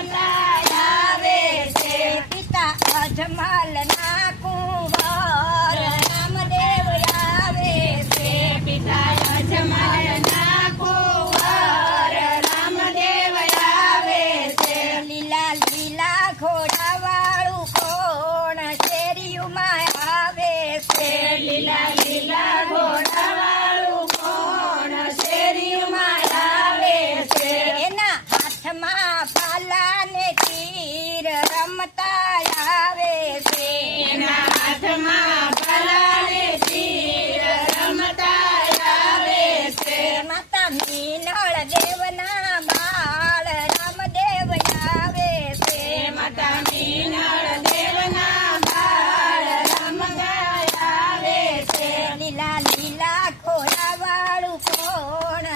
રમતા આવે છે. પિતા અજમલ ના કુંવર રામદેવ આવે છે. પિતા અજમલ ના કુંવર રામદેવ આવે છે. લીલા લીલા ઘોડા વાળું કોણ શેરીયુમાં આવે છે. લીલા લીલા ઘોડાવાળું કોણ શેરીમાં આવે છે. એના હાથમાં ભાલા ને તીર રમતા આવે છે. એના હાથમાં ભાલા ને તીર રમતા આવે છે. માતા મીનળ દેવના બાળ રામદેવ આવે છે. માતા મીનળ દેવના બાળ રમતા આવે છે. લીલા લીલા ઘોડા વાળું કોણ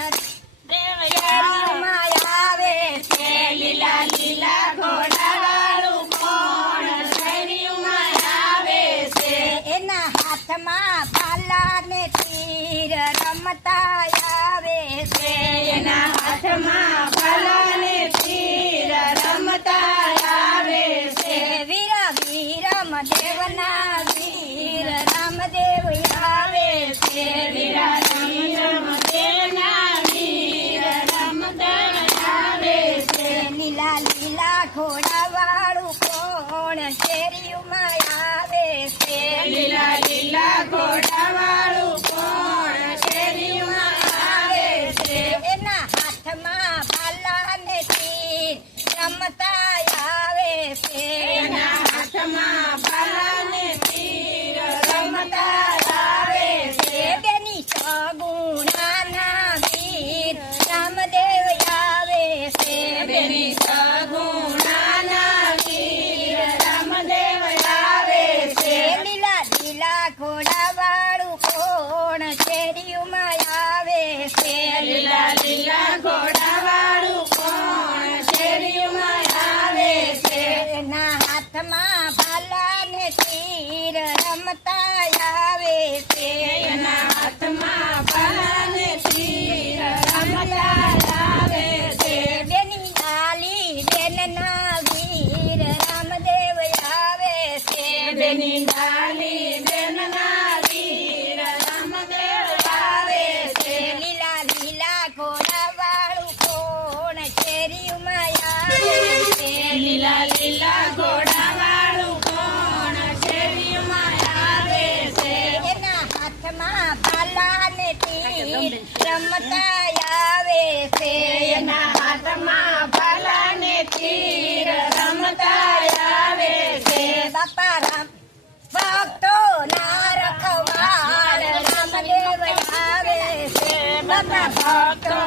શેરીયુમાં આવે છે. લીલા લીલા ઘોડાવાળું કોણ શેરીમાં આવે છે. એના હાથમાં ભાલા ને તીર રમતા આવે છે. એના હાથમાં ભાલા ને તીર રમતા આવે છે. વીર વીરમ દેવના વીર રામદેવ આવે છે. વીરા રમ દેવના વીર રમતા આવે છે. લીલા લીલા ઘોડા વાળું કોણ શેરીયુમાં આવે છે. લીલા લીલા ઘોડાવાળું કોણ શેરીમાં આવે છે. એના હાથમાં ભાલા ને તીર રમતા આવે છે. એના હાથમાં ભાલા ને તીર રમતા આવે છે. બેની સગુણાના વીર રામદેવ આવે છે. બેની સગુણાના વીર રામદેવ આવે છે. લીલા લીલા ઘોડા વાળું કોણ શેરીયુમાં આવે છે. લીલા લીલા ઘોડાવાળું કોણ શેરીમાં આવે છે. એના હાથમાં ભાલા ને તીર રમતા આવે છે. એના હાથમાં ભાલા ને તીર રમતા આવે છે. બેની ડાલી બેનના વીર રામદેવ આવે છે. બેની ડાલી બેનના વીર રામદેવ આવે છે. લીલા લીલા ઘોડા વાળું કોણ શેરીયુમાં આવે છે. લીલા લીલા ઘોડાવાળું કોણ શેરીમાં આવે છે. એના હાથમાં ભાલા ને તીર રમતા આવે છે. એના હાથમાં ભાલા ને તીર રમતા આવે છે. બાપા રામ ભક્તો ના રખવાળ રામદેવ આવે છે. બાપા ભક્તો